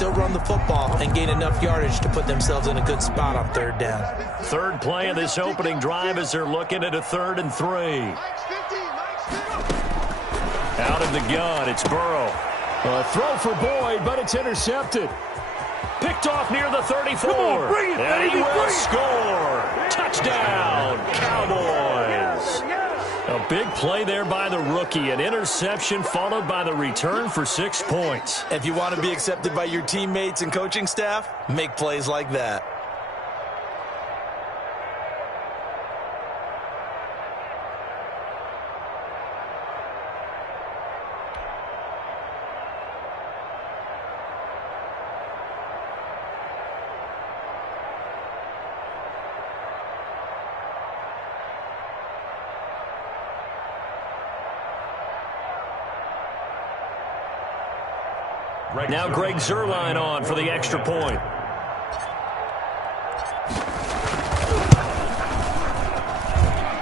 still run the football and gain enough yardage to put themselves in a good spot on third down. Third play of this opening drive as they're looking at a 3rd and 3. Out of the gun, it's Burrow. A throw for Boyd, but it's intercepted. Picked off near the 34. On, bring it, and baby, he will bring it. score. Touchdown, Cowboys. A big play there by the rookie. An interception followed by the return for 6 points. If you want to be accepted by your teammates and coaching staff, make plays like that. Now Greg Zuerlein on for the extra point.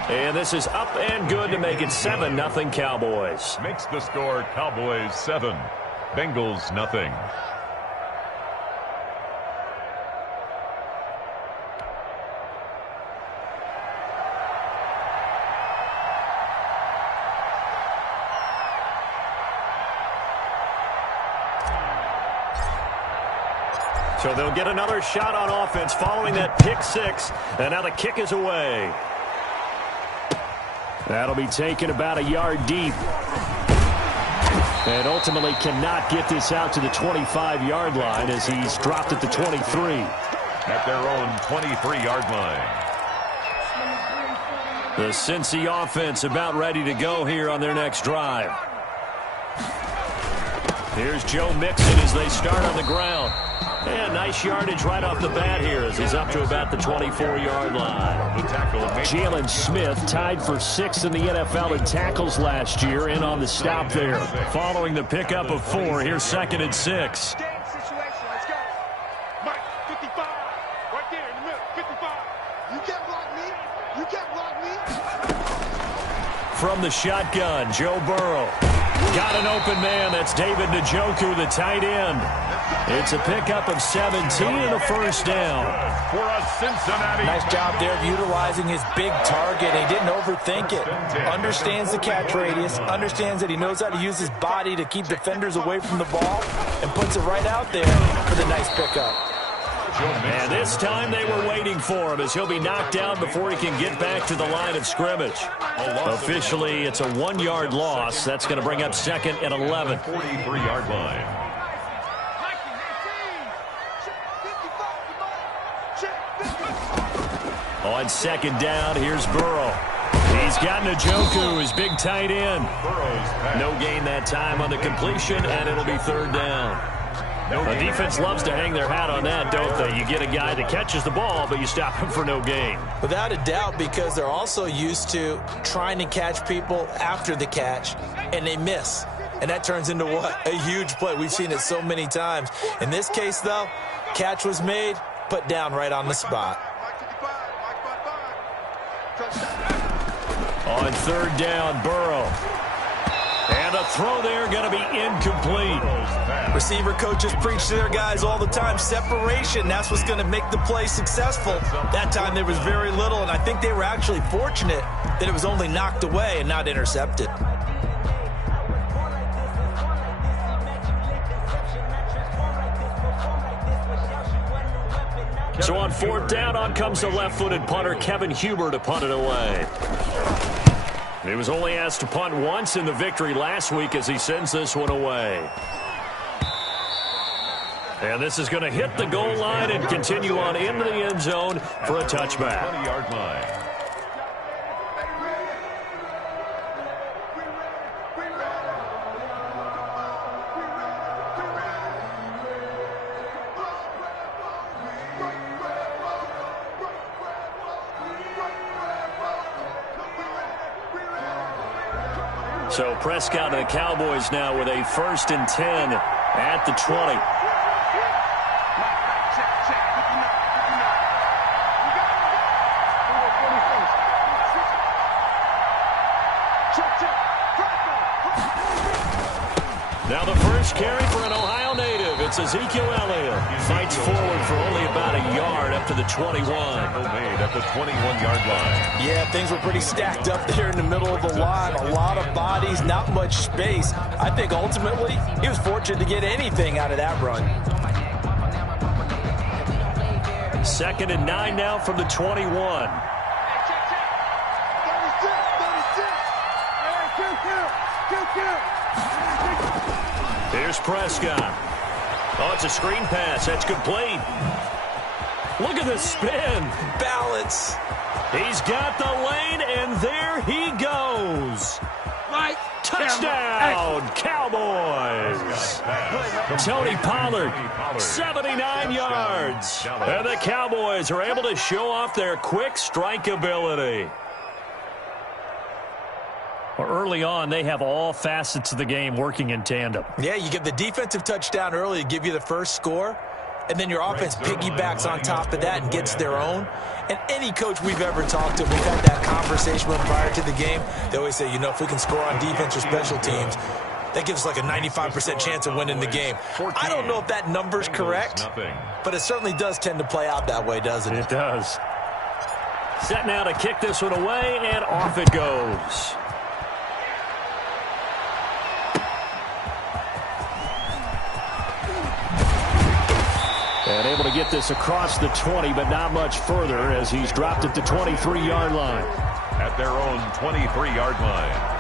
And this is up and good to make it 7-0 Cowboys. Makes the score Cowboys 7, Bengals nothing. So they'll get another shot on offense following that pick 6. And now the kick is away. That'll be taken about a yard deep. And ultimately cannot get this out to the 25-yard line as he's dropped at the 23. At their own 23-yard line. The Cincy offense about ready to go here on their next drive. Here's Joe Mixon as they start on the ground. And nice yardage right off the bat here as he's up to about the 24-yard line. Jalen Smith tied for 6th in the NFL in tackles last year, in on the stop there. Following the pickup of 4, here's 2nd and 6. From the shotgun, Joe Burrow. Got an open man. That's David Njoku, the tight end. It's a pickup of 17 and a first down. For a Cincinnati. Nice job there of utilizing his big target. He didn't overthink it. Understands the catch radius. Understands that he knows how to use his body to keep defenders away from the ball. And puts it right out there for the nice pickup. And this time they were waiting for him as he'll be knocked down before he can get back to the line of scrimmage. Officially, it's a 1-yard loss. That's going to bring up 2nd and 11. 43-yard line. On 2nd down, here's Burrow. He's got Njoku, his big tight end. No gain that time on the completion, and it'll be 3rd down. The defense loves to hang their hat on that, don't they? You get a guy that catches the ball, but you stop him for no gain. Without a doubt, because they're also used to trying to catch people after the catch, and they miss. And that turns into what? A huge play. We've seen it so many times. In this case, though, catch was made, put down right on the spot. On 3rd down, Burrow. And a throw there going to be incomplete. Receiver coaches preach to their guys all the time. Separation, that's what's going to make the play successful. That time there was very little, and I think they were actually fortunate that it was only knocked away and not intercepted. So on 4th down, on comes the left-footed punter, Kevin Huber, to punt it away. He was only asked to punt once in the victory last week as he sends this one away. And this is going to hit the goal line and continue on into the end zone for a touchback. 20-yard line. So Prescott and the Cowboys now with a 1st and 10 at the 20. Now the first carry for an Ohio native. It's Ezekiel Elliott. Elliott fights forward for only about a yard up to the 21. Made at the 21-yard line. Yeah, things were pretty stacked up there in the middle of the line. A lot of bodies, not much space. I think ultimately he was fortunate to get anything out of that run. 2nd and 9 now from the 21. Here's Prescott. Oh, it's a screen pass. That's complete. Look at the spin. Balance. He's got the lane, and there he goes. Touchdown, Cowboys. Tony Pollard, 79 yards. And the Cowboys are able to show off their quick strike ability. Well, early on, they have all facets of the game working in tandem. Yeah, you get the defensive touchdown early to give you the first score, and then your offense piggybacks on top of that and gets their own. And any coach we've ever talked to, we've had that conversation with prior to the game. They always say, you know, if we can score on defense or special teams, that gives us like a 95% chance of winning the game. I don't know if that number's correct, but it certainly does tend to play out that way, doesn't it? It does. Set now to kick this one away, and off it goes. And able to get this across the 20, but not much further as he's dropped it to 23-yard line. At their own 23-yard line.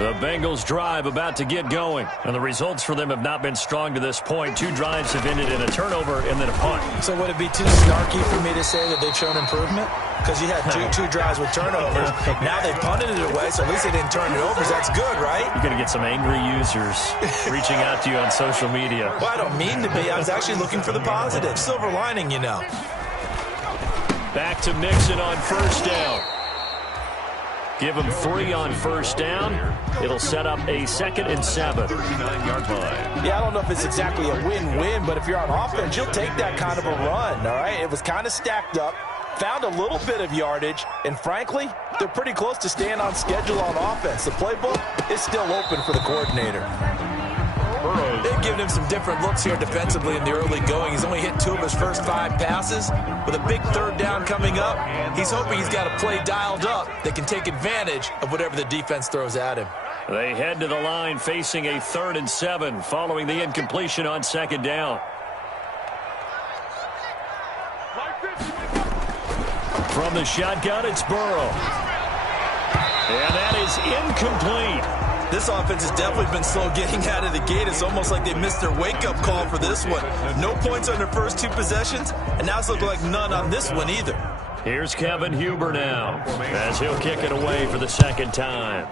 The Bengals drive about to get going, and the results for them have not been strong to this point. 2 drives have ended in a turnover and then a punt. So would it be too snarky for me to say that they've shown improvement? Because you had two drives with turnovers. Now they punted it away, so at least they didn't turn it over. So that's good, right? You're going to get some angry users reaching out to you on social media. Well, I don't mean to be. I was actually looking for the positive. Silver lining, you know. Back to Mixon on first down. Give him 3 on first down. It'll set up a 2nd and 7. 39-yard line. Yeah, I don't know if it's exactly a win-win, but if you're on offense, you'll take that kind of a run, all right? It was kind of stacked up, found a little bit of yardage, and frankly, they're pretty close to staying on schedule on offense. The playbook is still open for the coordinator. They've given him some different looks here defensively in the early going. He's only hit 2 of his first 5 passes. With a big 3rd down coming up, he's hoping he's got a play dialed up that can take advantage of whatever the defense throws at him. They head to the line facing a 3rd and 7 following the incompletion on 2nd down. From the shotgun, it's Burrow. And that is incomplete. This offense has definitely been slow getting out of the gate. It's almost like they missed their wake-up call for this one. No points on their first 2 possessions, and now it's looking like none on this one either. Here's Kevin Huber now, as he'll kick it away for the 2nd time.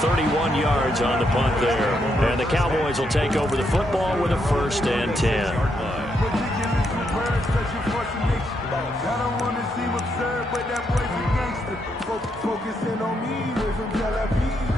.31 yards on the punt there. And the Cowboys will take over the football with a 1st and 10. I don't want to seem absurd, but that boy's a gangster. Focusing on me, way from Tel Aviv.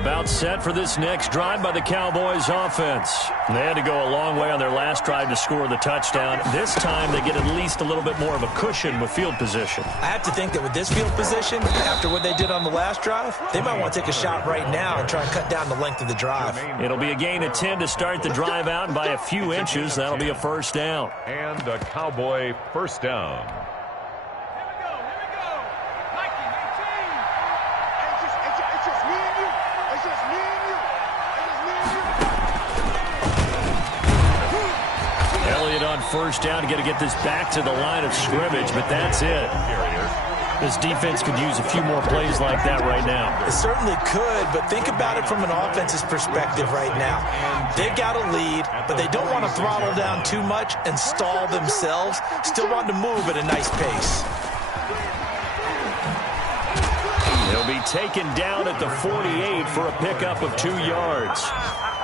About set for this next drive by the Cowboys offense. They had to go a long way on their last drive to score the touchdown. This time they get at least a little bit more of a cushion with field position. I have to think that with this field position, after what they did on the last drive, they might want to take a shot right now and try and cut down the length of the drive. It'll be a gain of 10 to start the drive out, and by a few inches, that'll be a 1st down. And a Cowboy 1st down. On 1st down, got to get this back to the line of scrimmage, but that's it. This defense could use a few more plays like that right now. It certainly could, but think about it from an offense's perspective right now. They've got a lead, but they don't want to throttle down too much and stall themselves. Still want to move at a nice pace. He'll be taken down at the 48 for a pickup of 2 yards.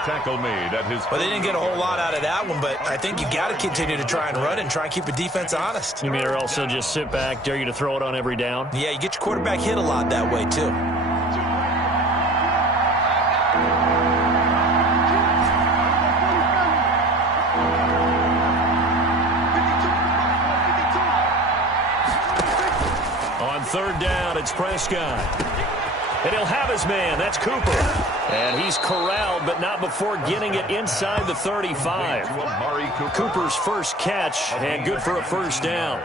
Tackle made at his... Well, they didn't get a whole lot out of that one, but I think you got to continue to try and run and try and keep the defense honest. You mean or also just sit back, dare you to throw it on every down? Yeah, you get your quarterback hit a lot that way, too. third down. It's Prescott. And he'll have his man. That's Cooper. And he's corralled, but not before getting it inside the 35. Cooper's first catch, and good for a first down.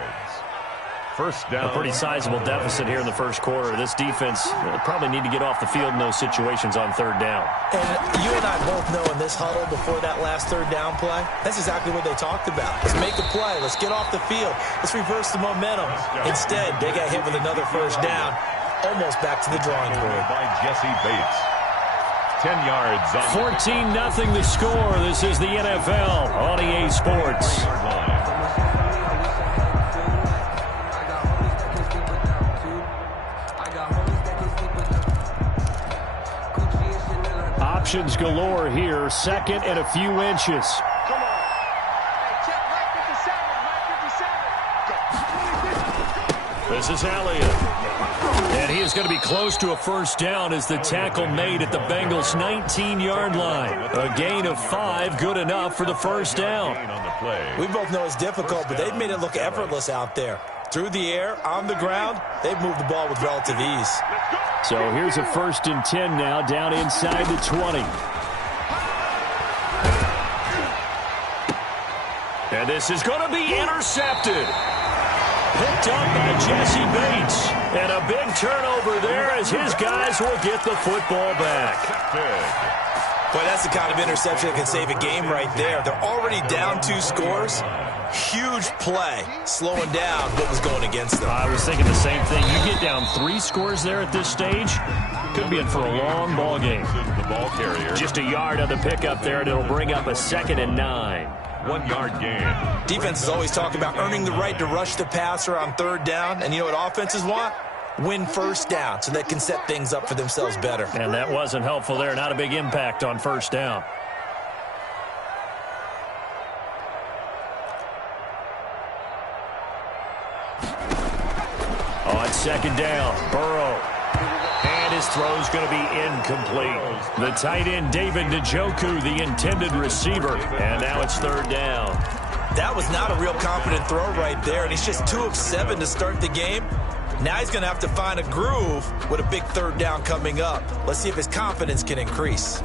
First down. A pretty sizable deficit here in the first quarter. This defense will probably need to get off the field in those situations on third down. And you and I both know in this huddle before that last third down play, that's exactly what they talked about. Let's make a play. Let's get off the field. Let's reverse the momentum. Instead, they got hit with another first down, almost back to the drawing board. By Jesse Bates. 10 yards. 14-0 the score. This is the NFL on EA Sports. Options galore here. Second and a few inches. This is Elliott. And he is going to be close to a first down as the tackle made at the Bengals' 19-yard line. A gain of 5, good enough for the first down. We both know it's difficult, but they've made it look effortless out there. Through the air, on the ground, they've moved the ball with relative ease. So here's a 1st and 10 now, down inside the 20. And this is going to be intercepted. Picked up by Jesse Bates. And a big turnover there as his guys will get the football back. Boy, that's the kind of interception that can save a game right there. They're already down 2 scores. Huge play, slowing down what was going against them. I was thinking the same thing. You get down 3 scores there at this stage, could be in for a long ball game. The ball carrier. Just a yard on the pickup there, and it'll bring up a 2nd and 9. 1-yard gain. Defenses always talk about earning the right to rush the passer on third down, and you know what offenses want? Win first down so they can set things up for themselves better. And that wasn't helpful there. Not a big impact on first down. On 2nd down, Burrow. And his throw's going to be incomplete. The tight end, David Njoku, the intended receiver. And now it's 3rd down. That was not a real confident throw right there, and he's just 2 of 7 to start the game. Now he's going to have to find a groove with a big 3rd down coming up. Let's see if his confidence can increase.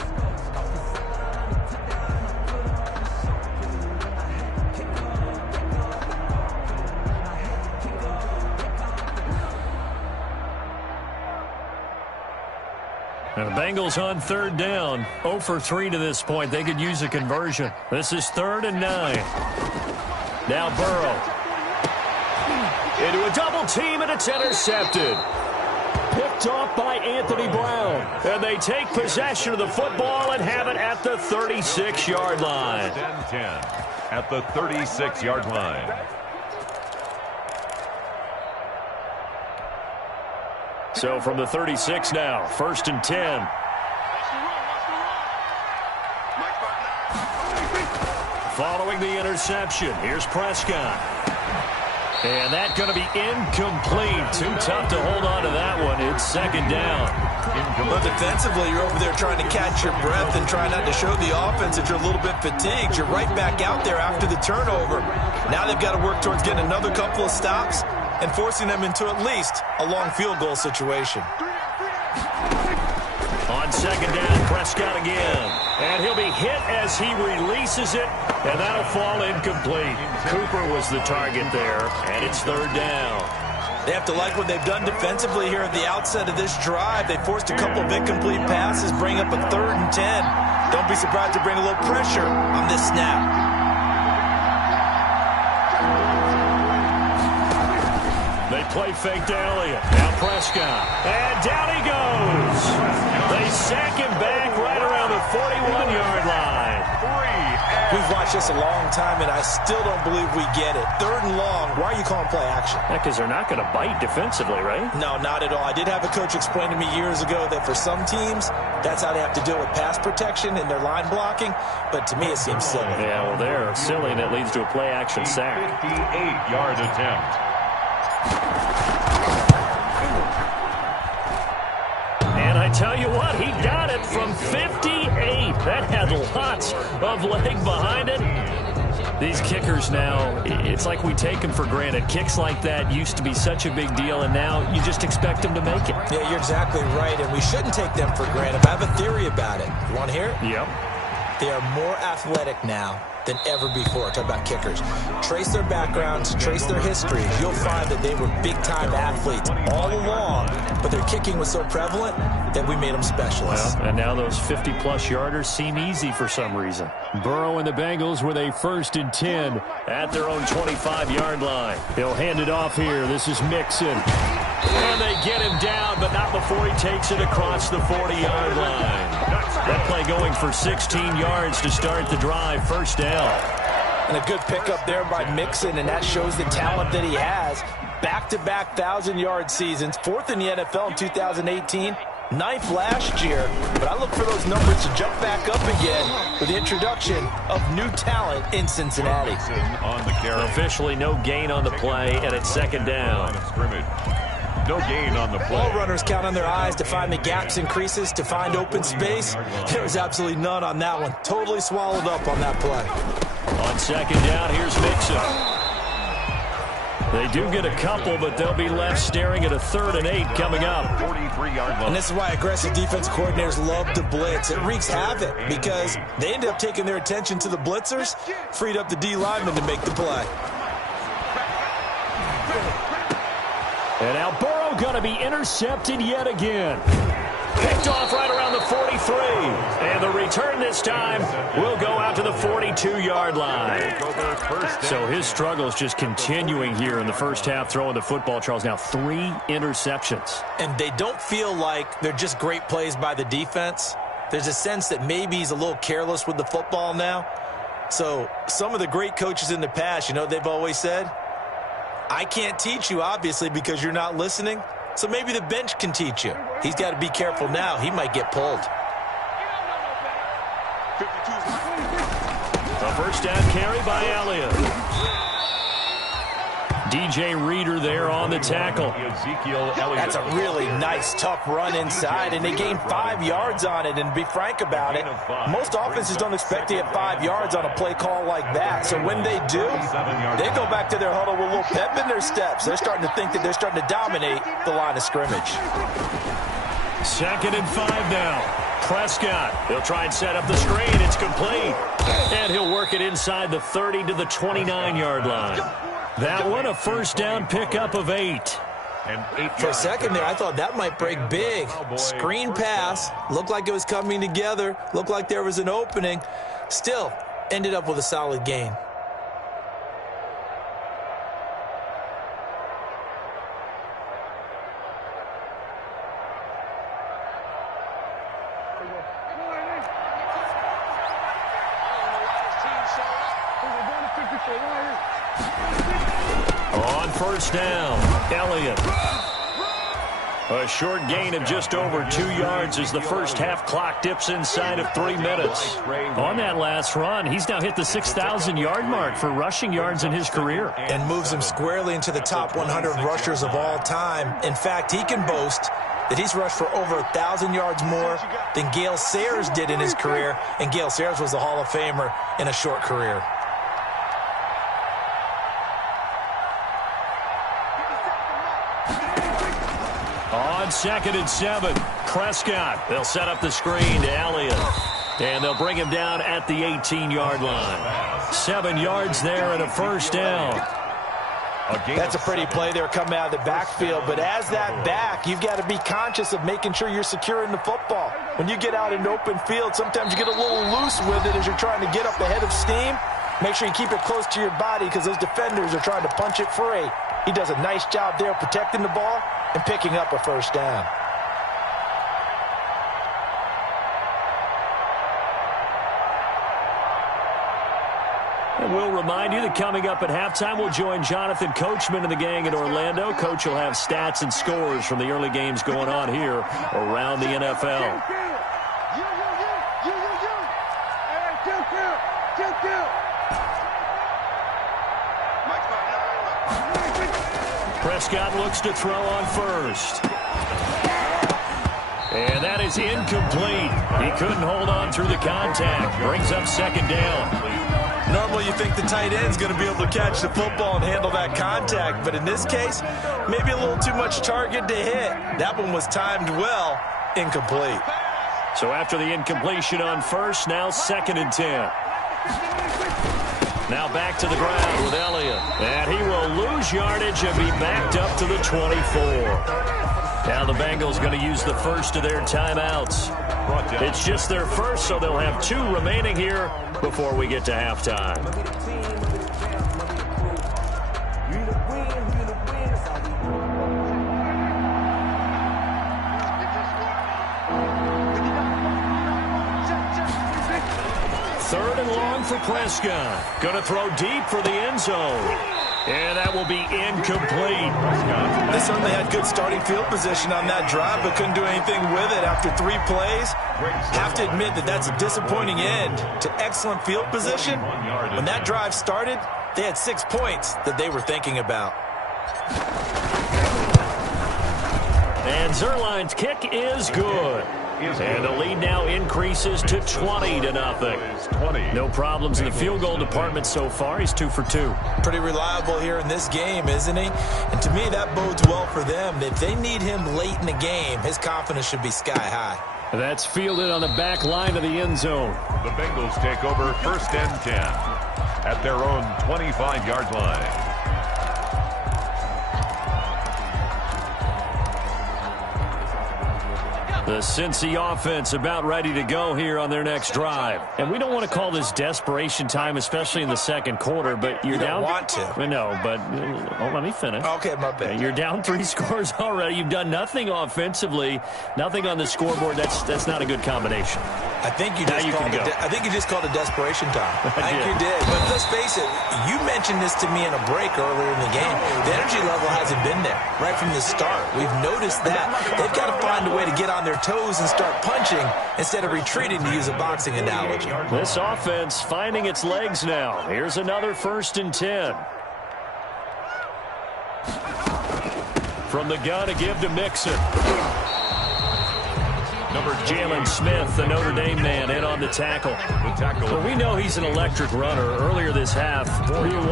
And the Bengals on 3rd down. 0 for 3 to this point. They could use a conversion. This is 3rd and 9. Now Burrow. Into a double team, and it's intercepted. Picked off by Anthony Brown. And they take possession of the football and have it at the 36-yard line. 10-10 at the 36-yard line. So from the 36 now, 1st and 10. Following the interception, here's Prescott. And that's going to be incomplete. Too tough to hold on to that one. It's 2nd down. But defensively, you're over there trying to catch your breath and trying not to show the offense that you're a little bit fatigued. You're right back out there after the turnover. Now they've got to work towards getting another couple of stops and forcing them into at least a long field goal situation. On 2nd down, Prescott again. And he'll be hit as he releases it, and that'll fall incomplete. Cooper was the target there, and it's 3rd down. They have to like what they've done defensively here at the outset of this drive. They forced a couple of incomplete passes, bring up a 3rd and 10. Don't be surprised to bring a little pressure on this snap. They play fake to Elliott. Now Prescott. And down he goes. They sack him back right around the 41-yard line. We've watched this a long time, and I still don't believe we get it. 3rd and long. Why are you calling play action? Because they're not going to bite defensively, right? No, not at all. I did have a coach explain to me years ago that for some teams, that's how they have to deal with pass protection and their line blocking. But to me, it seems silly. Yeah, well, they're silly, and it leads to a play action sack. 58-yard attempt. And I tell you what, he got it from 58. That had lots of leg behind it. These kickers now, it's like we take them for granted. Kicks like that used to be such a big deal, and now you just expect them to make it. Yeah, you're exactly right, and we shouldn't take them for granted. I have a theory about it. You want to hear it? Yep. They are more athletic now than ever before. Talk about kickers. Trace their backgrounds, trace their histories. You'll find that they were big-time athletes all along, but their kicking was so prevalent that we made them specialists. Well, and now those 50-plus yarders seem easy for some reason. Burrow and the Bengals with a 1st and 10 at their own 25-yard line. They'll hand it off here. This is Mixon. And they get him down, but not before he takes it across the 40-yard line. That play going for 16 yards to start the drive. 1st down. And a good pickup there by Mixon, and that shows the talent that he has. Back-to-back 1,000-yard seasons, 4th in the NFL in 2018, 9th last year. But I look for those numbers to jump back up again with the introduction of new talent in Cincinnati. On the carry. Officially no gain on the play, and it's 2nd down. No gain on the play. All runners count on their eyes to find the gaps and creases, to find open space. There was absolutely none on that one. Totally swallowed up on that play. On 2nd down, here's Mixon. They do get a couple, but they'll be left staring at a 3rd and 8 coming up. 43-yard line. And this is why aggressive defense coordinators love to blitz. It wreaks havoc because they ended up taking their attention to the blitzers, freed up the D linemen to make the play. And now Burrow going to be intercepted yet again. Picked off right around the 43. And the return this time will go out to the 42-yard line. So his struggles just continuing here in the first half throwing the football, Charles. Now 3 interceptions. And they don't feel like they're just great plays by the defense. There's a sense that maybe he's a little careless with the football now. So some of the great coaches in the past, you know, they've always said, I can't teach you, obviously, because you're not listening. So maybe the bench can teach you. He's got to be careful now. He might get pulled. A 1st down carry by Elliott. DJ Reader there on the tackle. Ezekiel Elliott. That's a really nice, tough run inside, and they gained 5 yards on it. And to be frank about it, most offenses don't expect to get 5 yards on a play call like that. So when they do, they go back to their huddle with a little pep in their steps. They're starting to think that they're starting to dominate the line of scrimmage. 2nd and 5 now. Prescott, he'll try and set up the screen. It's complete. And he'll work it inside the 30 to the 29-yard line. That one a 1st down pickup of 8. For a second there, I thought that might break big. Screen pass. Looked like it was coming together. Looked like there was an opening. Still, ended up with a solid gain. On 1st down, Elliott. A short gain of just over 2 yards as the first half clock dips inside of 3 minutes. On that last run, he's now hit the 6,000-yard mark for rushing yards in his career. And moves him squarely into the top 100 rushers of all time. In fact, he can boast that he's rushed for over 1,000 yards more than Gale Sayers did in his career. And Gale Sayers was a Hall of Famer in a short career. On 2nd and 7, Prescott. They'll set up the screen to Elliott. And they'll bring him down at the 18-yard line. 7 yards there and a 1st down. That's a pretty play there coming out of the backfield. But as that back, you've got to be conscious of making sure you're securing the football. When you get out in open field, sometimes you get a little loose with it as you're trying to get up ahead of steam. Make sure you keep it close to your body because those defenders are trying to punch it free. He does a nice job there protecting the ball and picking up a 1st down. And we'll remind you that coming up at halftime, we'll join Jonathan Coachman and the gang in Orlando. Coach will have stats and scores from the early games going on here around the NFL. Prescott looks to throw on 1st. And that is incomplete. He couldn't hold on through the contact. Brings up 2nd down. Normally you think the tight end's going to be able to catch the football and handle that contact, but in this case, maybe a little too much target to hit. That one was timed well, incomplete. So after the incompletion on first, now 2nd and 10. Now back to the ground with Elliott. And he will lose yardage and be backed up to the 24. Now the Bengals going to use the first of their timeouts. It's just their first, so they'll have 2 remaining here before we get to halftime. Third and long for Prescott. Going to throw deep for the end zone. And that will be incomplete. They certainly had good starting field position on that drive, but couldn't do anything with it after 3 plays. Have to admit that that's a disappointing end to excellent field position. When that drive started, they had 6 points that they were thinking about. And Zuerlein's kick is good. And the lead now increases to 20-0. No problems in the field goal department so far. He's 2 for 2. Pretty reliable here in this game, isn't he? And to me, that bodes well for them. If they need him late in the game, his confidence should be sky high. That's fielded on the back line of the end zone. The Bengals take over 1st and 10 at their own 25-yard line. The Cincy offense about ready to go here on their next drive. And we don't want to call this desperation time, especially in the second quarter, but you're down. You don't want to. No, but let me finish. Okay, my bad. You're down 3 scores already. You've done nothing offensively, nothing on the scoreboard. That's not a good combination. I think you just called it desperation time. I think you did. But let's face it, you mentioned this to me in a break earlier in the game. The energy level hasn't been there right from the start. We've noticed that. They've got to find a way to get on their toes and start punching instead of retreating, to use a boxing analogy. This offense finding its legs now. Here's another 1st and 10. From the gun, a give to Mixon. Number Jalen Smith, the Notre Dame man, in on the tackle. Well, we know he's an electric runner. Earlier this half, you were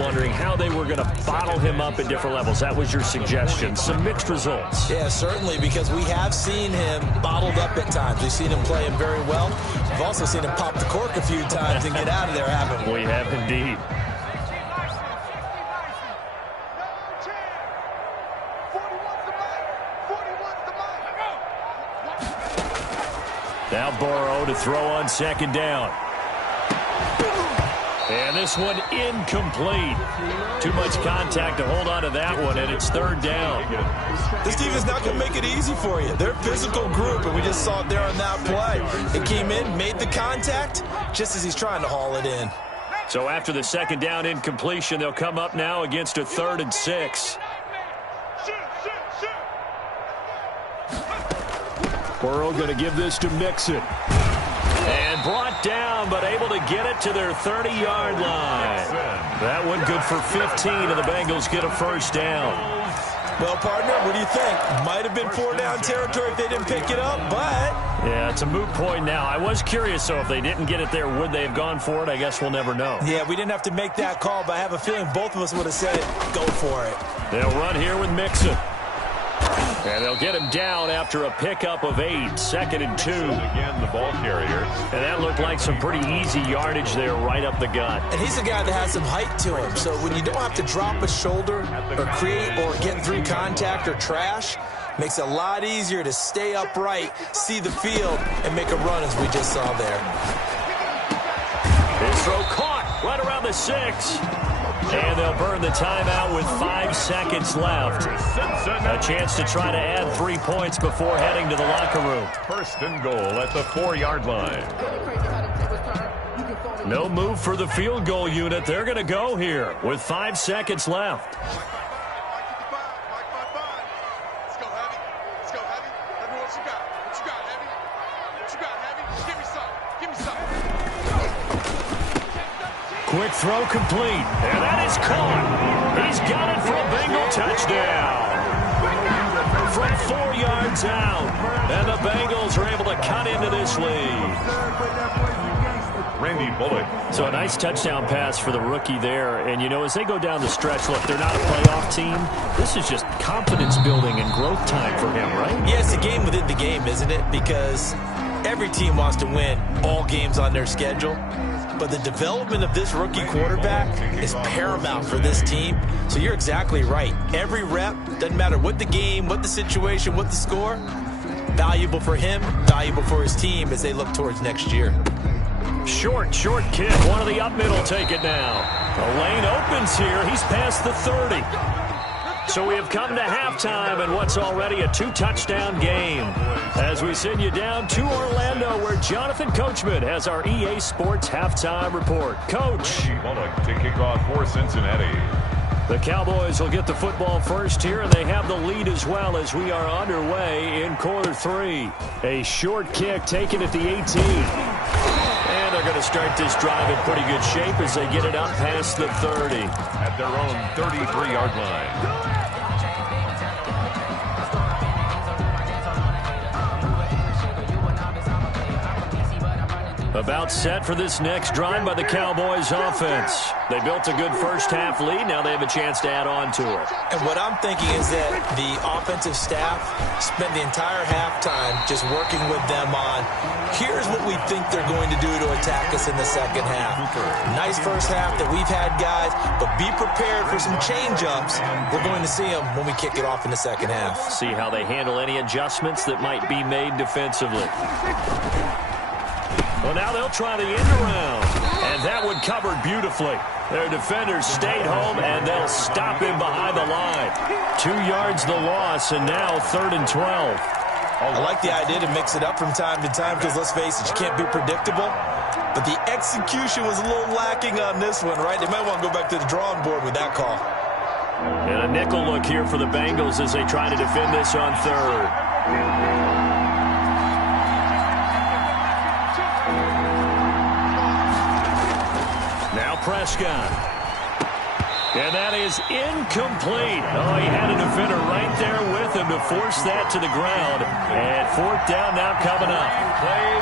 wondering how they were going to bottle him up at different levels. That was your suggestion. Some mixed results. Yeah, certainly, because we have seen him bottled up at times. We've seen him play him very well. We've also seen him pop the cork a few times and get out of there, haven't we? We have indeed. Now Burrow to throw on 2nd down. And this one incomplete. Too much contact to hold on to that one, and it's 3rd down. This team is not going to make it easy for you. They're a physical group, and we just saw it there on that play. It came in, made the contact, just as he's trying to haul it in. So after the 2nd down incompletion, they'll come up now against a 3rd and 6. Burrow going to give this to Mixon. And brought down, but able to get it to their 30-yard line. That one good for 15, and the Bengals get a 1st down. Well, partner, what do you think? Might have been 4-down territory if they didn't pick it up, but... Yeah, it's a moot point now. I was curious, so if they didn't get it there, would they have gone for it? I guess we'll never know. Yeah, we didn't have to make that call, but I have a feeling both of us would have said, go for it. They'll run here with Mixon. And they'll get him down after a pickup of 8, 2nd and 2. Again, the ball carrier. And that looked like some pretty easy yardage there right up the gut. And he's a guy that has some height to him. So when you don't have to drop a shoulder or create or get through contact or trash, makes it a lot easier to stay upright, see the field, and make a run as we just saw there. His throw caught right around the 6. And they'll burn the timeout with 5 seconds left. A chance to try to add 3 points before heading to the locker room. 1st and goal at the 4-yard line. No move for the field goal unit. They're going to go here with 5 seconds left. Let's go, Heavy. Let's go, Heavy. Let me know what you got. What you got, Heavy? What you got, Heavy? Give me some. Give me some. Quick throw complete. And that is caught. He's got it for a Bengal touchdown. From 4 yards out. And the Bengals are able to cut into this lead. Randy Bullock. So a nice touchdown pass for the rookie there. And, you know, as they go down the stretch, look, they're not a playoff team. This is just confidence building and growth time for him, right? Yeah, it's a game within the game, isn't it? Because every team wants to win all games on their schedule. But the development of this rookie quarterback is paramount for this team. So you're exactly right. Every rep, doesn't matter what the game, what the situation, what the score, valuable for him, valuable for his team as they look towards next year. Short kick. One of the up middle take it now. The lane opens here. He's past the 30. So we have come to halftime and what's already a 2-touchdown game. As we send you down to Orlando where Jonathan Coachman has our EA Sports halftime report. Coach. Randy Bullock to kick off for Cincinnati. The Cowboys will get the football first here, and they have the lead as well as we are underway in quarter 3. A short kick taken at the 18. And they're going to start this drive in pretty good shape as they get it up past the 30. At their own 33-yard line. About set for this next drive by the Cowboys offense. They built a good first-half lead. Now they have a chance to add on to it. And what I'm thinking is that the offensive staff spent the entire halftime just working with them on, here's what we think they're going to do to attack us in the second half. Nice first half that we've had, guys, but be prepared for some change-ups. We're going to see them when we kick it off in the second half. See how they handle any adjustments that might be made defensively. Well, now they'll try the end around, and that one covered beautifully. Their defenders stayed home, and they'll stop him behind the line. 2 yards the loss, and now 3rd and 12. I like the idea to mix it up from time to time because, let's face it, you can't be predictable. But the execution was a little lacking on this one, right? They might want to go back to the drawing board with that call. And a nickel look here for the Bengals as they try to defend this on 3rd. Prescott. And that is incomplete. Oh, he had a defender right there with him to force that to the ground. And 4th down now coming up.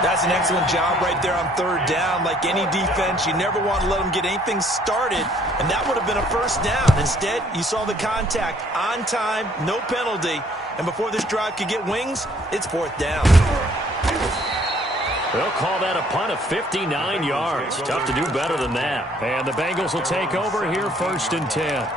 That's an excellent job right there on 3rd down. Like any defense, you never want to let them get anything started. And that would have been a 1st down. Instead, you saw the contact on time, no penalty. And before this drive could get wings, it's 4th down. They'll call that a punt of 59 yards. Tough to do better than that. And the Bengals will take over here 1st and 10.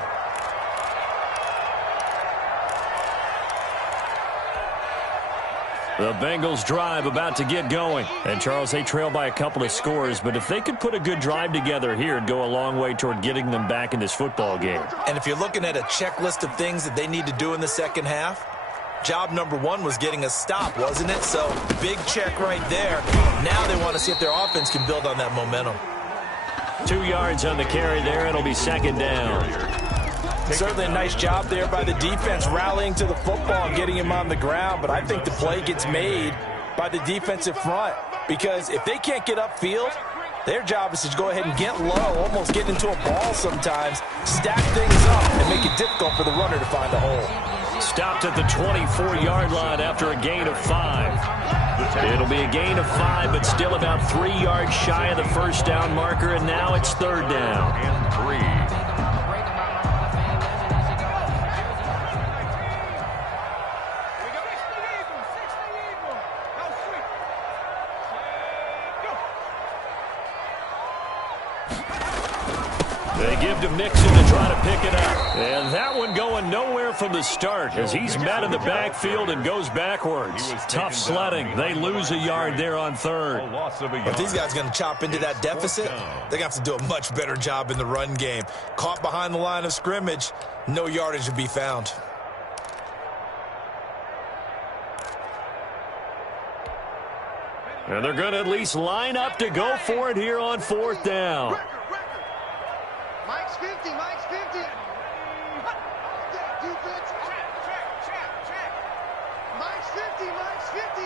The Bengals drive about to get going. And, Charles, they trail by a couple of scores, but if they could put a good drive together here, it'd go a long way toward getting them back in this football game. And if you're looking at a checklist of things that they need to do in the second half, job number 1 was getting a stop, wasn't it? So, big check right there. Now they want to see if their offense can build on that momentum. 2 yards on the carry there. It'll be 2nd down. Certainly a nice job there by the defense, rallying to the football and getting him on the ground. But I think the play gets made by the defensive front. Because if they can't get upfield, their job is to go ahead and get low, almost get into a ball sometimes, stack things up, and make it difficult for the runner to find a hole. Stopped at the 24-yard line after a gain of 5. It'll be a gain of 5, but still about 3 yards shy of the 1st down marker, and now it's 3rd down. And 3. They give to Mixon to try to pick it up. And that one going nowhere from the start as he's met in the backfield and goes backwards. Tough sledding. They lose a yard there on 3rd. If these guys are going to chop into that deficit, they're going to have to do a much better job in the run game. Caught behind the line of scrimmage, no yardage to be found. And they're going to at least line up to go for it here on 4th down. Mike's 50, Mike's 50. Defense. Check. Mike's 50, Mike's 50.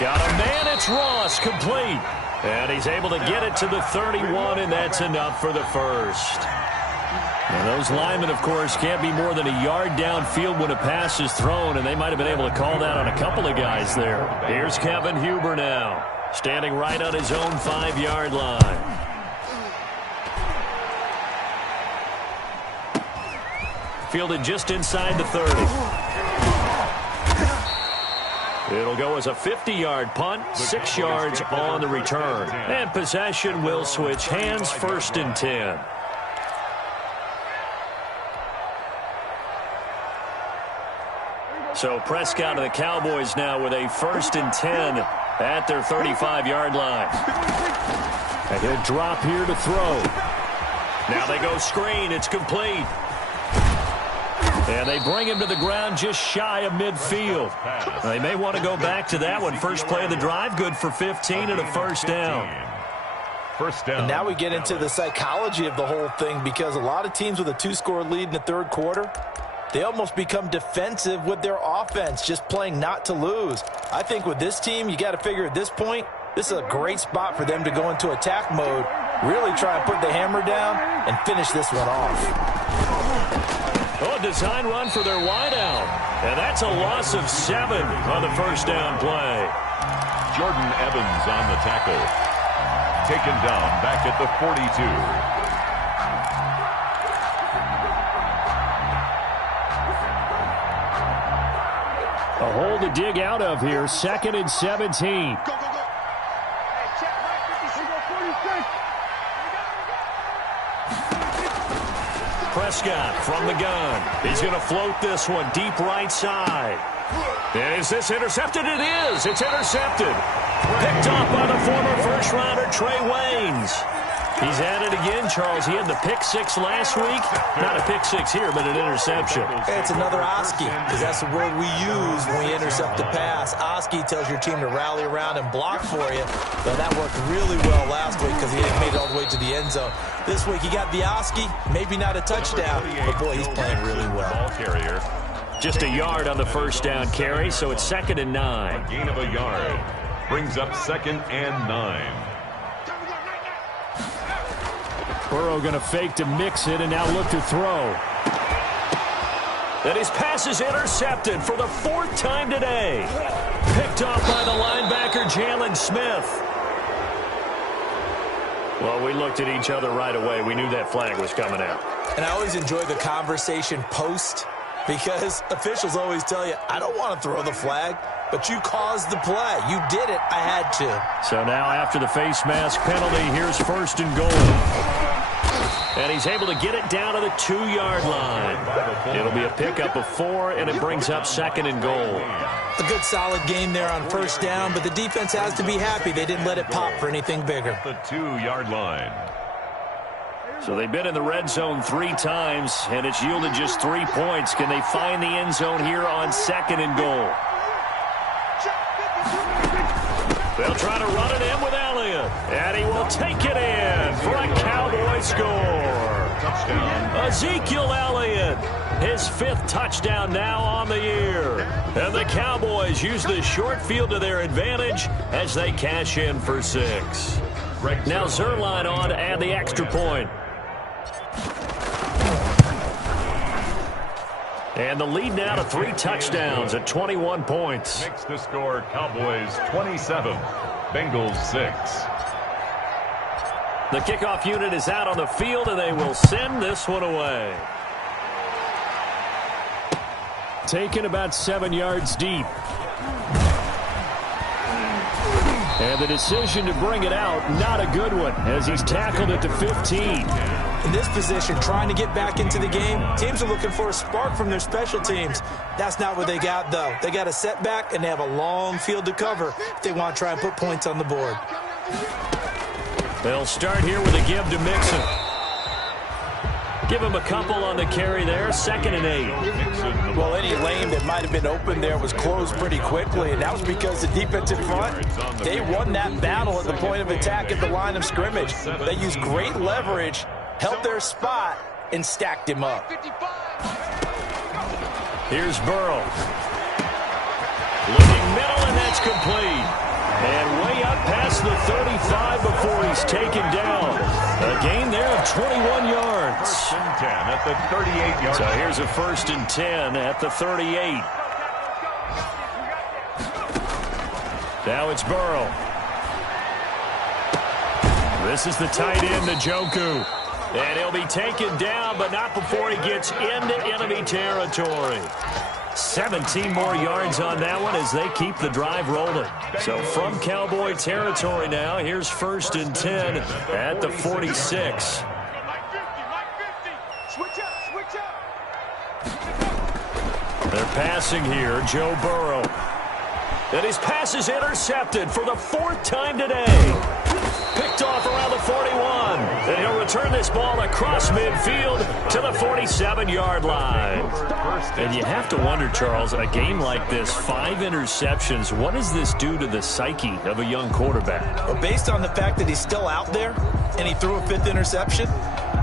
Got a man, it's Ross, complete. And he's able to get it to the 31, and that's enough for the 1st. And those linemen, of course, can't be more than a yard downfield when a pass is thrown, and they might have been able to call that on a couple of guys there. Here's Kevin Huber now, standing right on his own 5-yard line. Fielded just inside the 30. It'll go as a 50-yard punt, 6 yards on the return. And possession will switch hands, 1st and 10. So Prescott and the Cowboys now with a 1st and 10 at their 35-yard line. And he'll drop here to throw. Now they go screen. It's complete. And they bring him to the ground just shy of midfield. They may want to go back to that one. First play of the drive, good for 15 and a 1st down. And now we get into the psychology of the whole thing, because a lot of teams with a 2-score lead in the 3rd quarter, they almost become defensive with their offense, just playing not to lose. I think with this team, you got to figure at this point, this is a great spot for them to go into attack mode, really try and put the hammer down and finish this one off. Oh, a design run for their wideout. And that's a loss of 7 on the 1st down play. Jordan Evans on the tackle. Taken down back at the 42. A hole to dig out of here. 2nd and 17. Go, go, go. Hey, check right 46. Prescott from the gun. He's going to float this one deep right side. And is this intercepted? It is. It's intercepted. Picked off by the former first-rounder Trey Waynes. He's at it again, Charles. He had the pick 6 last week. Not a pick 6 here, but an interception. It's another Oski, because that's the word we use when we intercept the pass. Oski tells your team to rally around and block for you. But that worked really well last week because he made it all the way to the end zone. This week he got the Oski, maybe not a touchdown, but boy, he's playing really well. Just a yard on the 1st down carry, so it's 2nd and 9. Gain of a yard brings up 2nd and 9. Burrow going to fake to mix it and now look to throw. And his pass is intercepted for the 4th time today. Picked off by the linebacker, Jalen Smith. Well, we looked at each other right away. We knew that flag was coming out. And I always enjoy the conversation post, because officials always tell you, I don't want to throw the flag, but you caused the play. You did it. I had to. So now after the face mask penalty, here's 1st and goal. And he's able to get it down to the 2-yard line. It'll be a pickup of 4, and it brings up 2nd and goal. A good solid game there on 1st down, but the defense has to be happy they didn't let it pop for anything bigger. The 2-yard line. So they've been in the red zone 3 times, and it's yielded just 3 points. Can they find the end zone here on 2nd and goal? They'll try to run it in with Elliott, and he will take it in for a Cowboy score. Touchdown. Ezekiel Elliott, his 5th touchdown now on the year. And the Cowboys use the short field to their advantage as they cash in for 6. Now Zuerlein on to add the extra point. And the lead now to 3 touchdowns at 21 points. Makes the score Cowboys 27, Bengals 6. The kickoff unit is out on the field, and they will send this one away. Taken about 7 yards deep. And the decision to bring it out, not a good one, as he's tackled at the 15. In this position, trying to get back into the game, teams are looking for a spark from their special teams. That's not what they got, though. They got a setback, and they have a long field to cover if they want to try and put points on the board. They'll start here with a give to Mixon. Give him a couple on the carry there, 2nd and 8. Well, any lane that might have been open there was closed pretty quickly, and that was because the defensive front, they won that battle at the point of attack at the line of scrimmage. They used great leverage, held their spot, and stacked him up. Here's Burrow. Looking middle, and that's complete. And way up past the 35 before he's taken down. A gain there of 21 yards. First and 10 at the 38-yard So line. here's a 1st and 10 at the 38. Now it's Burrow. This is the tight end, Njoku. And he'll be taken down, but not before he gets into enemy territory. 17 more yards on that one as they keep the drive rolling. So from Cowboy territory now, here's 1st and 10 at the 46. They're passing here, Joe Burrow. And his pass is intercepted for the 4th time today. Picked off around the 41. And he'll return this ball across midfield to the 47-yard line. And you have to wonder, Charles, a game like this, 5 interceptions, what does this do to the psyche of a young quarterback? Well, based on the fact that he's still out there and he threw a 5th interception,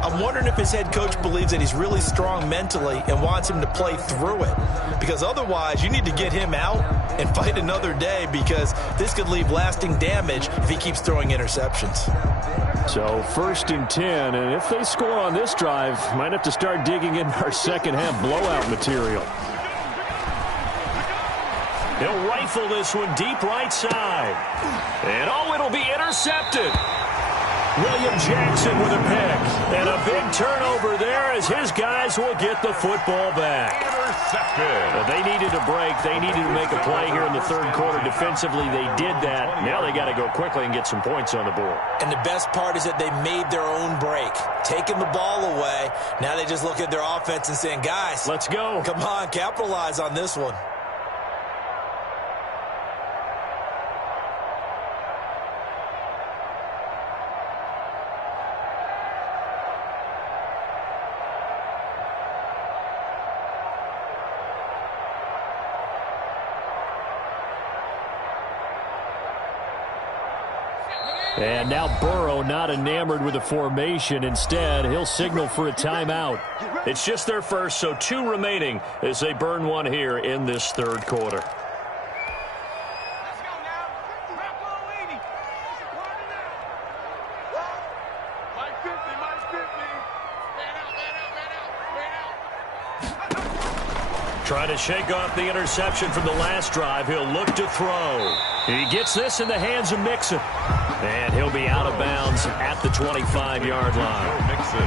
I'm wondering if his head coach believes that he's really strong mentally and wants him to play through it. Because otherwise, you need to get him out and fight another day, because this could leave lasting damage if he keeps throwing interceptions. So 1st and 10, and if they score on this drive, might have to start digging in our second-half blowout material. He'll rifle this one deep right side. And it'll be intercepted. William Jackson with a pick. And a big turnover there as his guys will get the football back. Intercepted. Well, they needed a break. They needed to make a play here in the 3rd quarter. Defensively, they did that. Now they got to go quickly and get some points on the board. And the best part is that they made their own break, taking the ball away. Now they just look at their offense and saying, guys, let's go. Come on, capitalize on this one. And now Burrow not enamored with the formation. Instead, he'll signal for a timeout. It's just their first, so 2 remaining as they burn one here in this 3rd quarter. Trying to shake off the interception from the last drive. He'll look to throw. He gets this in the hands of Mixon. And he'll be out of bounds at the 25-yard line. Mixon.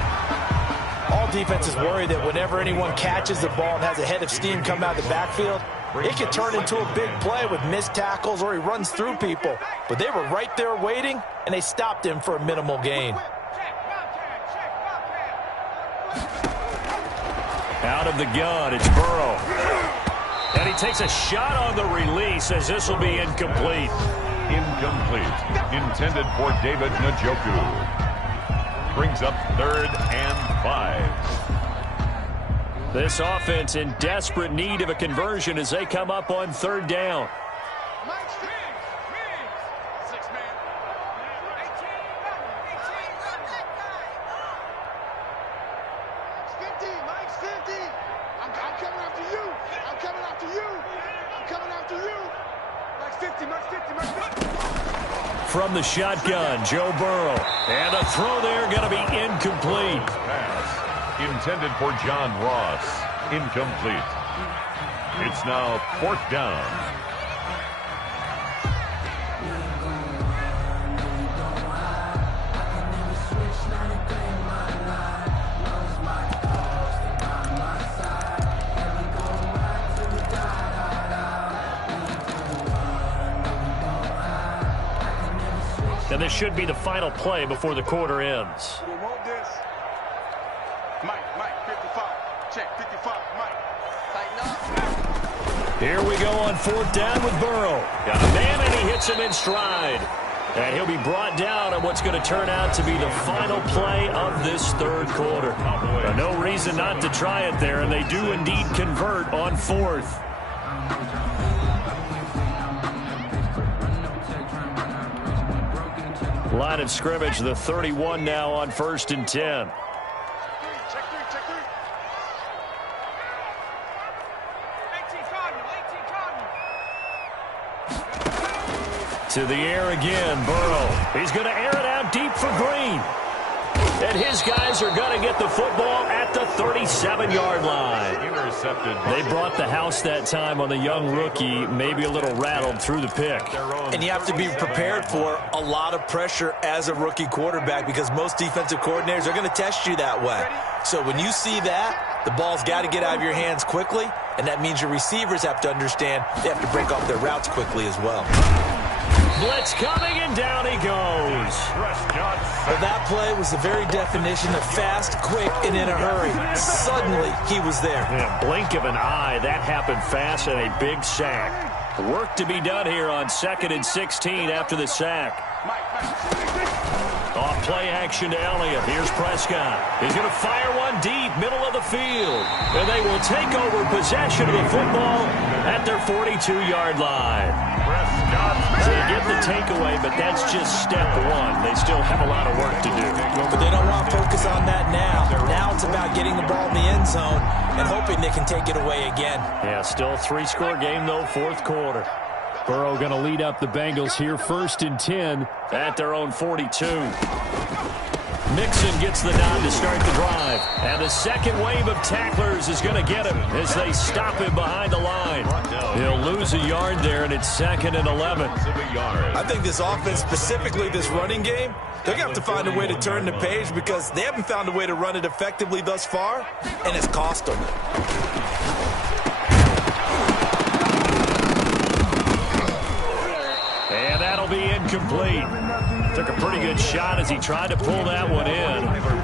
All defenses worry that whenever anyone catches the ball and has a head of steam come out of the backfield, it could turn into a big play with missed tackles or he runs through people. But they were right there waiting, and they stopped him for a minimal gain. Out of the gun, it's Burrow. And he takes a shot on the release as this will be incomplete. Incomplete. Intended for David Njoku. Brings up 3rd and 5. This offense in desperate need of a conversion as they come up on 3rd down. From the shotgun, Joe Burrow. And a throw there going to be incomplete. Pass intended for John Ross. Incomplete. It's now 4th down. And this should be the final play before the quarter ends. We want this. Mike, 55. Check, 55, Mike. Tighten up. Here we go on 4th down with Burrow. Got a man, and he hits him in stride. And he'll be brought down on what's going to turn out to be the final play of this 3rd quarter. No reason not to try it there, and they do indeed convert on 4th. Line of scrimmage, the 31 now on 1st and 10. Check three. 18 Cardinal. To the air again, Burrow. He's going to air it out deep for Green. And his guys are going to get the football at the 37-yard line. Intercepted. They brought the house that time on the young rookie, maybe a little rattled through the pick. And you have to be prepared for a lot of pressure as a rookie quarterback because most defensive coordinators are going to test you that way. So when you see that, the ball's got to get out of your hands quickly, and that means your receivers have to understand they have to break off their routes quickly as well. Blitz coming, and down he goes. Well, that play was the very definition of fast, quick, and in a hurry. Suddenly, he was there. Yeah, blink of an eye, that happened fast and a big sack. Work to be done here on 2nd and 16 after the sack. Off play action to Elliott. Here's Prescott. He's going to fire one deep, middle of the field. And they will take over possession of the football at their 42-yard line. So you get the takeaway, but that's just step one. They still have a lot of work to do. But they don't want to focus on that now. Now it's about getting the ball in the end zone and hoping they can take it away again. Yeah, still a 3-score game, though, 4th quarter. Burrow going to lead up the Bengals here 1st and 10 at their own 42. Mixon gets the nod to start the drive. And the second wave of tacklers is going to get him as they stop him behind the line. He'll lose a yard there, and it's 2nd and 11. I think this offense, specifically this running game, they're going to have to find a way to turn the page because they haven't found a way to run it effectively thus far, and it's cost them. And that'll be incomplete. Took a pretty good shot as he tried to pull that one in.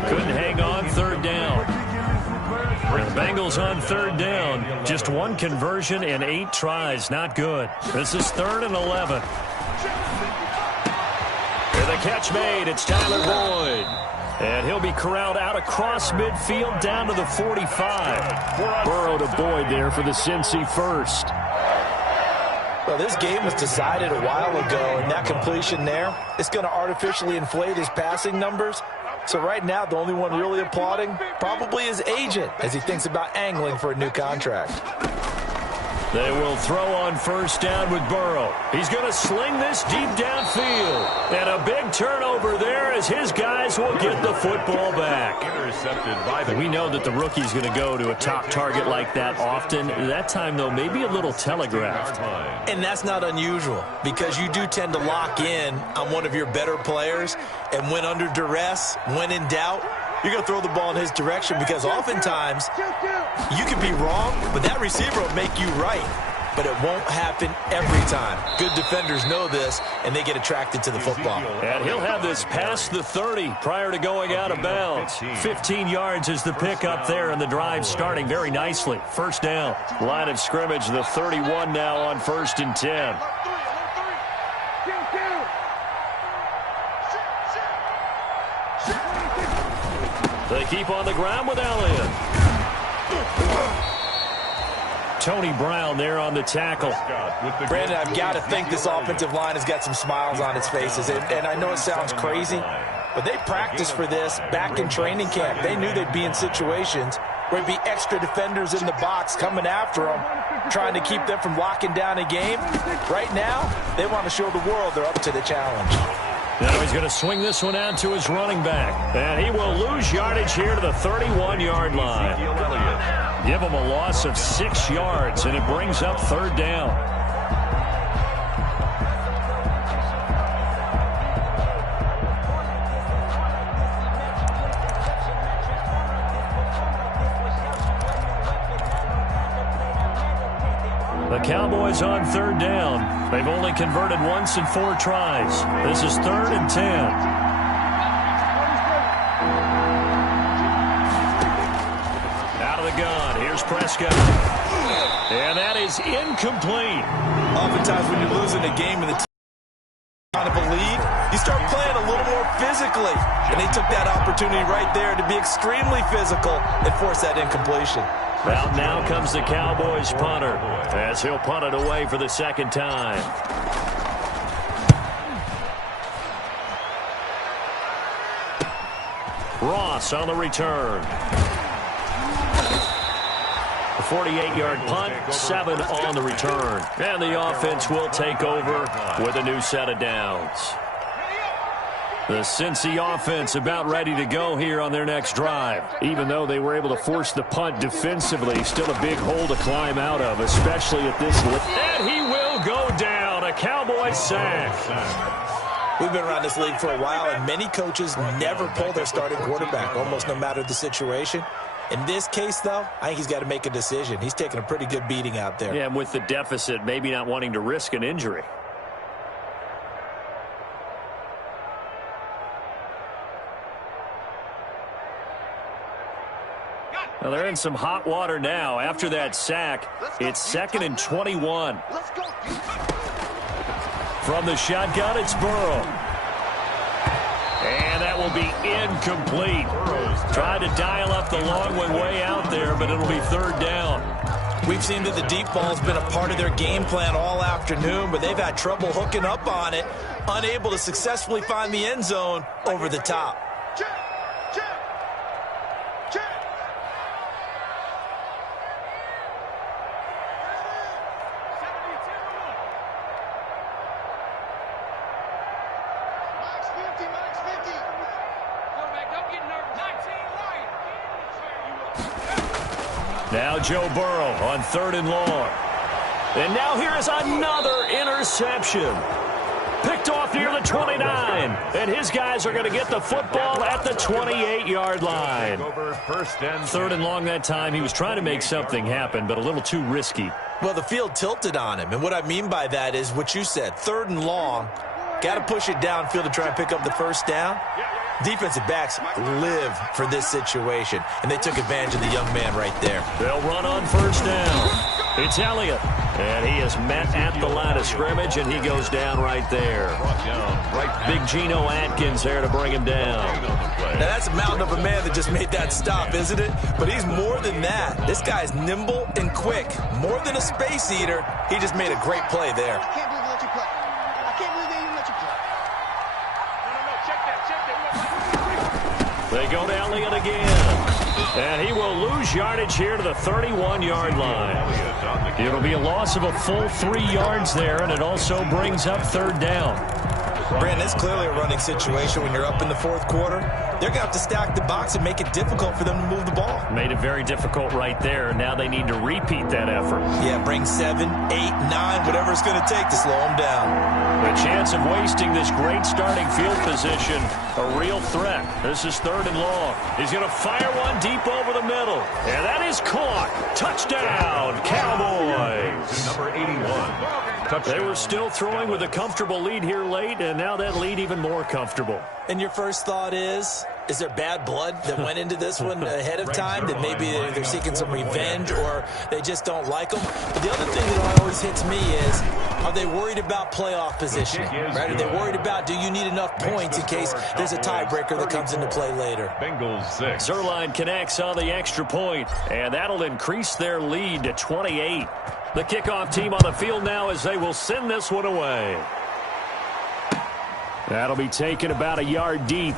Couldn't hang on 3rd down. The Bengals on 3rd down. Just one conversion in 8 tries. Not good. This is 3rd and 11. With a catch made, it's Tyler Boyd. And he'll be corralled out across midfield down to the 45. Burrow to Boyd there for the Cincy first. Well, this game was decided a while ago, and that completion there is going to artificially inflate his passing numbers. So right now, the only one really applauding probably his agent as he thinks about angling for a new contract. They will throw on 1st down with Burrow. He's going to sling this deep downfield. And a big turnover there as his guys will get the football back. Intercepted by the... We know that the rookie's going to go to a top target like that often. That time, though, maybe a little telegraphed. And that's not unusual because you do tend to lock in on one of your better players. And when under duress, when in doubt, you're going to throw the ball in his direction because oftentimes you could be wrong, but that receiver will make you right. But it won't happen every time. Good defenders know this, and they get attracted to the football. And he'll have this past the 30 prior to going out of bounds. 15 yards is the pickup there, and the drive starting very nicely. 1st down. Line of scrimmage, the 31 now on 1st and 10. They keep on the ground with Elliott. Tony Brown there on the tackle. Brandon, I've got to think this offensive line has got some smiles on its faces. And I know it sounds crazy, but they practiced for this back in training camp. They knew they'd be in situations where there'd be extra defenders in the box coming after them, trying to keep them from locking down a game. Right now, they want to show the world they're up to the challenge. Now he's going to swing this one out to his running back. And he will lose yardage here to the 31-yard line. Give him a loss of 6 yards, and it brings up 3rd down. The Cowboys on 3rd down. They've only converted once in 4 tries. This is 3rd and 10. Out of the gun. Here's Prescott. And that is incomplete. Oftentimes when you're losing a game and the team kind of a lead, you start playing a little more physically. And they took that opportunity right there to be extremely physical and force that incompletion. Out now comes the Cowboys punter as he'll punt it away for the 2nd time. Ross on the return. 48-yard punt, 7 on the return. And the offense will take over with a new set of downs. The Cincy offense about ready to go here on their next drive. Even though they were able to force the punt defensively, still a big hole to climb out of, especially at this. And he will go down. A Cowboy sack. We've been around this league for a while, and many coaches never pull their starting quarterback, almost no matter the situation. In this case, though, I think he's got to make a decision. He's taking a pretty good beating out there. Yeah, and with the deficit, maybe not wanting to risk an injury. Well, they're in some hot water now. After that sack, it's 2nd and 21. From the shotgun, it's Burrow. And that will be incomplete. Tried to dial up the long one way out there, but it'll be 3rd down. We've seen that the deep ball's been a part of their game plan all afternoon, but they've had trouble hooking up on it, unable to successfully find the end zone over the top. Now Joe Burrow on 3rd and long. And now here is another interception. Picked off near the 29. And his guys are going to get the football at the 28-yard line. 3rd and long that time. He was trying to make something happen, but a little too risky. Well, the field tilted on him. And what I mean by that is what you said. 3rd and long. Got to push it downfield to try and pick up the first down. Defensive backs live for this situation, and they took advantage of the young man right there. They'll run on 1st down. It's Elliott, and he is met at the line of scrimmage, and he goes down right there. Big Geno Atkins there to bring him down. Now, that's a mountain of a man that just made that stop, isn't it? But he's more than that. This guy's nimble and quick. More than a space eater, he just made a great play there. They go to Elliott again. And he will lose yardage here to the 31-yard line. It'll be a loss of a full 3 yards there, and it also brings up 3rd down. Brandon, it's clearly a running situation when you're up in the 4th quarter. They're going to have to stack the box and make it difficult for them to move the ball. Made it very difficult right there. Now they need to repeat that effort. Yeah, bring 7, 8, 9, whatever it's going to take to slow them down. The chance of wasting this great starting field position, a real threat. This is 3rd and long. He's going to fire one deep over the middle. And that is caught. Touchdown, Cowboys. Number 81. They were still throwing with a comfortable lead here late, and now that lead even more comfortable. And your first thought is there bad blood that went into this one ahead of time, that maybe they're seeking some revenge or they just don't like them? But the other thing that always hits me is, are they worried about playoff positioning? Right? Are they worried about, do you need enough points in case there's a tiebreaker that comes into play later? Bengals 6. Zuerlein connects on the extra point, and that'll increase their lead to 28. The kickoff team on the field now as they will send this one away. That'll be taken about a yard deep.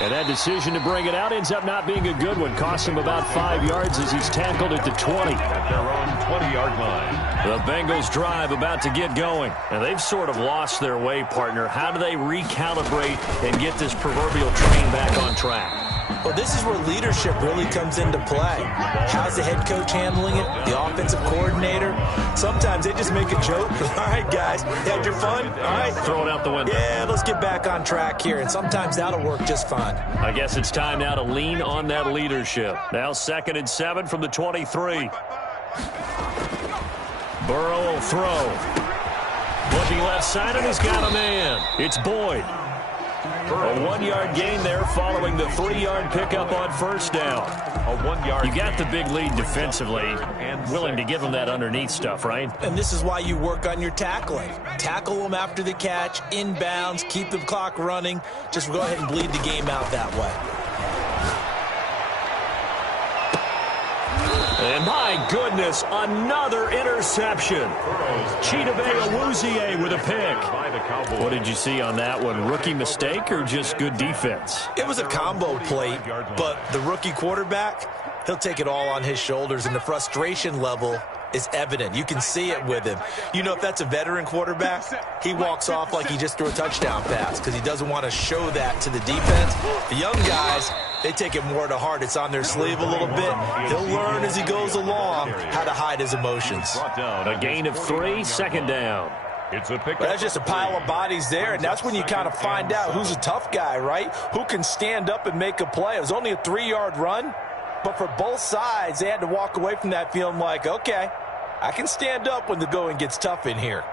And that decision to bring it out ends up not being a good one. Costs him about 5 yards as he's tackled at the 20. At their own 20-yard line. The Bengals drive about to get going. And they've sort of lost their way, partner. How do they recalibrate and get this proverbial train back on track? Well, this is where leadership really comes into play. How's the head coach handling it? The offensive coordinator? Sometimes they just make a joke. All right, guys, you had your fun? All right. Throw it out the window. Yeah, let's get back on track here. And sometimes that'll work just fine. I guess it's time now to lean on that leadership. Now 2nd and 7 from the 23. Burrow will throw. Looking left side, and he's got a man. It's Boyd. A 1-yard gain there following the 3-yard pickup on 1st down. A 1-yard. You got the big lead defensively, willing to give them that underneath stuff, right? And this is why you work on your tackling. Tackle them after the catch, inbounds, keep the clock running. Just go ahead and bleed the game out that way. And my goodness, another interception. Chidobe Awuzie with a pick. What did you see on that one? Rookie mistake or just good defense? It was a combo play, but the rookie quarterback, he'll take it all on his shoulders, and the frustration level is evident. You can see it with him. You know, if that's a veteran quarterback, he walks off like he just threw a touchdown pass because he doesn't want to show that to the defense. The young guys, they take it more to heart. It's on their sleeve a little bit. He'll learn as he goes along how to hide his emotions. A gain of 3, second down. It's a pick. That's just a pile of bodies there, and that's when you kind of find out who's a tough guy, right? Who can stand up and make a play. It was only a 3-yard run, but for both sides, they had to walk away from that feeling like, okay, I can stand up when the going gets tough in here.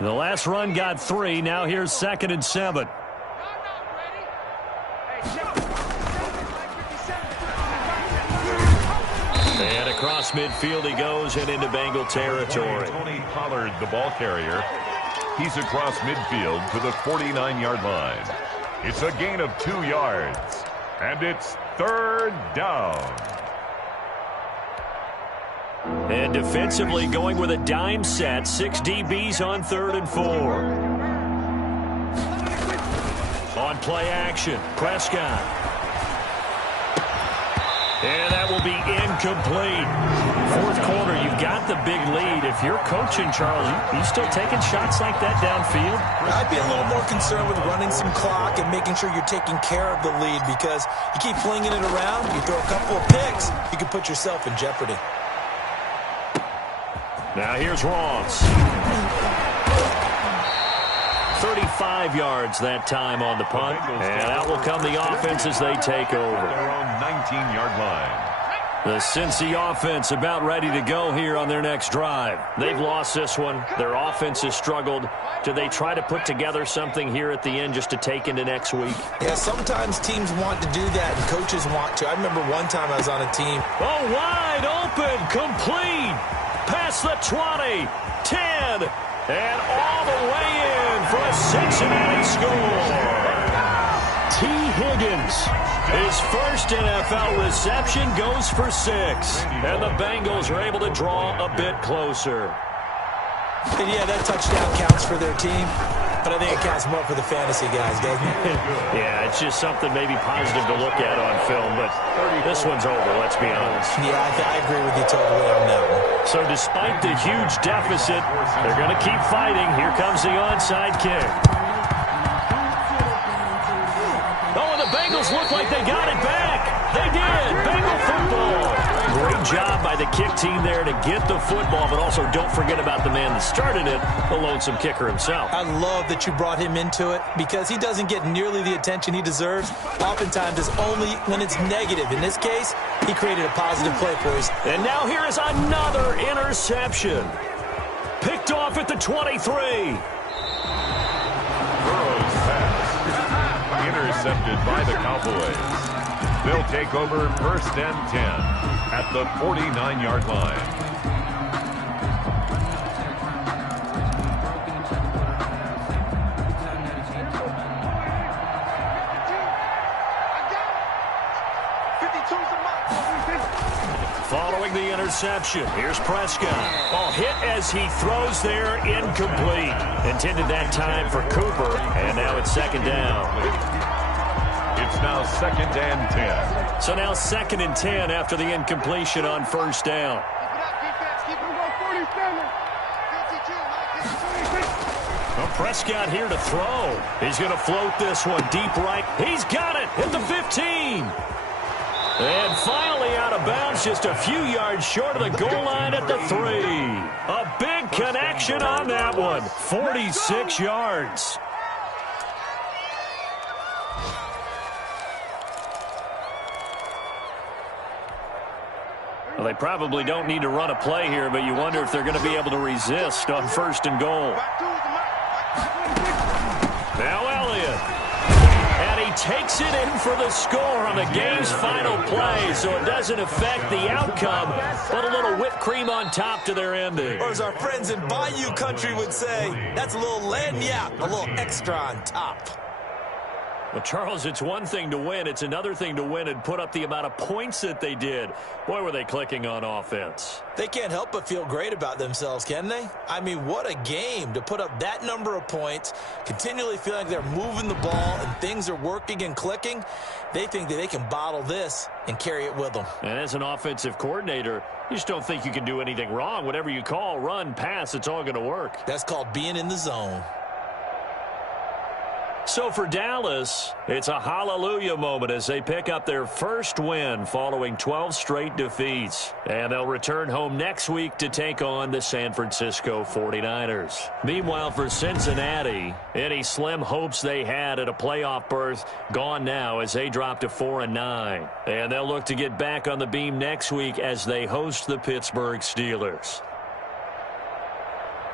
The last run got 3. Now here's 2nd and 7. And across midfield he goes and into Bengal territory. Tony Pollard, the ball carrier. He's across midfield to the 49-yard line. It's a gain of 2 yards, and it's 3rd down. And defensively going with a dime set. 6 DBs on 3rd and 4. On play action, Prescott. And that will be incomplete. 4th quarter, you've got the big lead. If you're coaching, Charles, you still taking shots like that downfield? I'd be a little more concerned with running some clock and making sure you're taking care of the lead, because you keep flinging it around, you throw a couple of picks, you can put yourself in jeopardy. Now here's Ross. 35 yards that time on the punt, and out will come the offense as they take over. Their own 19-yard line. The Cincy offense about ready to go here on their next drive. They've lost this one. Their offense has struggled. Do they try to put together something here at the end just to take into next week? Yeah, sometimes teams want to do that and coaches want to. I remember one time I was on a team. Oh, wide open, complete. Past the 20, 10, and all the way in for a Cincinnati score. T. Higgins, his first NFL reception, goes for 6. And the Bengals are able to draw a bit closer. And yeah, that touchdown counts for their team, but I think it counts more for the fantasy guys, doesn't it? Yeah, it's just something maybe positive to look at on film, but this one's over, let's be honest. Yeah, I agree with you totally on that one. So despite the huge deficit, they're going to keep fighting. Here comes the onside kick. Oh, and the Bengals look like they got it back. They did. Bengal football. Great job by the kick team there to get the football, but also don't forget about the man that started it, the lonesome kicker himself. I love that you brought him into it because he doesn't get nearly the attention he deserves. Oftentimes it's only when it's negative. In this case, he created a positive play for us. And now here is another interception. Picked off at the 23. Burrow's pass. Intercepted by the Cowboys. They'll take over 1st and 10 at the 49-yard line. Following the interception, here's Prescott. Oh, hit as he throws there, incomplete. Intended that time for Cooper, and now it's 2nd down. It's now 2nd and 10. So now 2nd and 10 after the incompletion on 1st down. Well, Prescott here to throw. He's going to float this one deep right. He's got it at the 15. And finally out of bounds, just a few yards short of the goal line at the 3. A big connection on that one. 46 yards. Well, they probably don't need to run a play here, but you wonder if they're going to be able to resist on 1st and goal. Now Elliott. And he takes it in for the score on the game's final play, so it doesn't affect the outcome, but a little whipped cream on top to their ending. Or as our friends in Bayou country would say, that's a little lagniappe, a little extra on top. Well, Charles, it's one thing to win. It's another thing to win and put up the amount of points that they did. Boy, were they clicking on offense. They can't help but feel great about themselves, can they? I mean, what a game to put up that number of points, continually feeling like they're moving the ball and things are working and clicking. They think that they can bottle this and carry it with them. And as an offensive coordinator, you just don't think you can do anything wrong. Whatever you call, run, pass, it's all going to work. That's called being in the zone. So for Dallas, it's a hallelujah moment as they pick up their first win following 12 straight defeats. And they'll return home next week to take on the San Francisco 49ers. Meanwhile, for Cincinnati, any slim hopes they had at a playoff berth gone now as they drop to 4-9. And they'll look to get back on the beam next week as they host the Pittsburgh Steelers.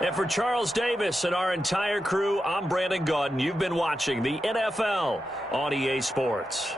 And for Charles Davis and our entire crew, I'm Brandon Gaudin. You've been watching the NFL on EA Sports.